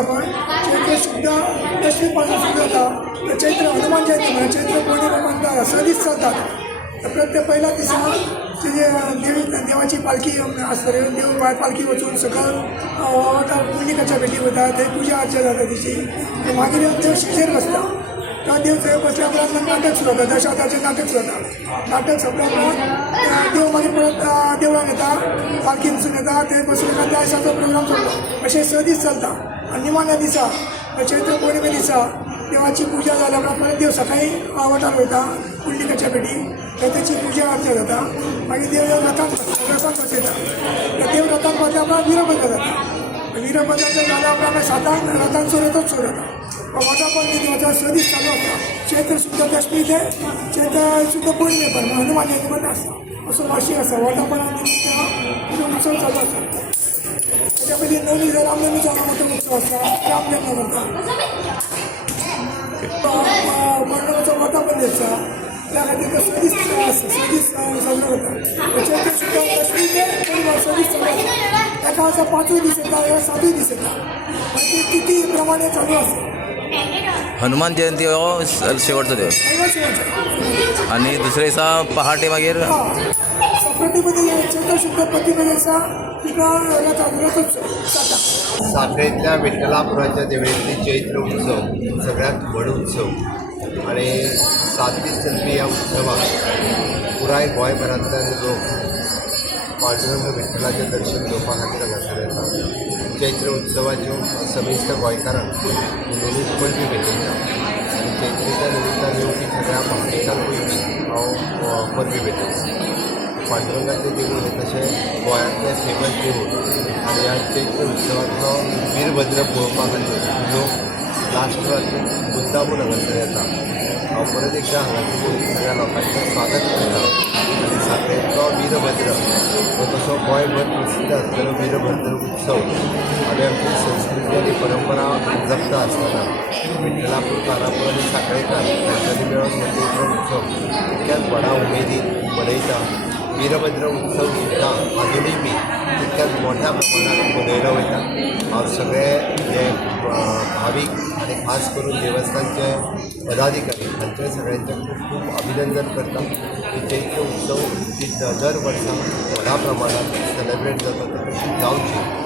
आपण चैत्र शुद्ध दशमीपासून सुरू होता. चैत्र हनुमान जयंती म्हणा चैत्र पौर्णिमा म्हणतात सदीच चालतात. प्रत्येक पहिला दिवसा देवाची पालखी असते. देव पालखी वाचून सकाळ पुंडिकाच्या भेटी होतात. ते पूजा अर्चा जातात तिची. मागील देव शिक्षेर बसता त्या देव बसल्याप्रमाणे नाटक सुरू होतं. दशावतारचे नाटक सुरू होतात. नाटक संपल्यामुळे देव मागीर परत देवळान येता पालखी बसून येता. ते बसून त्या दिसाचो प्रोग्राम चालतो. असे स दीस चलता. आणि निमाण्या दिसा चैत्र पौर्णिमे दिसा देवाची पूजा जाल्या उपरांत परत देव सकाळी आवटार वयता पुंडिकाच्या भेटी. त्याची पूजा अर्चा जाता. मागीर देव रथान बसयता. देव रथान बसल्या उपरांत वीरभद्र जाता. वीरभद्राचें जाल्या उपरांत सातांक रथान चोरतच चोरता. वटापण देवाचा स दीस चालू असता. चैत्र शुद्ध दशमी ते चैत्र शुद्ध पौर्णिमे पण हनुमान जयंती पण आसता. असो वार्षिक आसा. वटापणा निमित्त उत्सव चालू आसता. त्याच्यामध्ये नवमी रामनवमीचा मोठा उत्सव असता. रामजन्म म्हणटा मंडळाचा वटापण दिसता. त्या खातीर तो सदीस साजरो करता. चैत्र शुद्ध दशमी ते पौर्णिमा सदीस चालू आसता. एका वर्सा 5 दीस येता या 7 दीस येता. ते तिथी प्रमाणे चालू असता. हनुमान जयंती हो शेवटचो दिवस आणि दुसरे दिसा पहाटे मागीर प्रतिपदी चैत्र शुद्ध प्रतिपदी दिसा साखरेंतल्या विठ्ठलापुराच्या देवळीतली चैत्र उत्सव सगळ्यात व्हड उत्सव आणि 7 दीस चलपी ह्या उत्सवाक पुराय गोंयभरांतल्यान लोक पांडुरंग विठ्ठलाचें दर्शन घेवपा खातीर हांगासर येतात. चैत्र उत्सवाच्यो समेस्त गोंयकारांक उलोवूंक पयलीं भेटयता आनी चैत्रेच्या निमित्तान येवपी सगळ्या भाविकांकूय हांव परबी भेटयता. पांडुरंगाचें देवूळ हें तशें गोंयांतलें फेमस देवूळ आनी ह्या चैत्र उत्सवांतलो वीरभद्र पळोवपा खातीर लोक लास्ट रात्री मुद्दामून हांगासर येता. हांव परत एकदा हांगासर सगळ्या लोकांचें स्वागत करता. आनी साखरेंतलो वीरभद्र हो तसो गोंयभर प्रसिद्ध आसलेलो वीरभद्र उत्सव आमी आमची संस्कृती आनी परंपरा जपता आसतना विठ्ठलापूर कारापूर आनी साखळेकार हांच्यानी मेळून म्हणजे उत्सव तितक्याच व्हडा उमेदीन मनयता. वीरभद्र उत्सव सुद्दां अजुनूय बी तितक्याच मोठ्या प्रमाणात मनयलो वयता. हांव सगळे जे भावीक आनी खास करून देवस्थानचे पदाधिकारी हांचे सगळ्यांचे खूब खूब अभिनंदन करता की चैत्र उत्सव दर वर्सा व्हडा प्रमाणात सेलेब्रेट जाता तशी जावची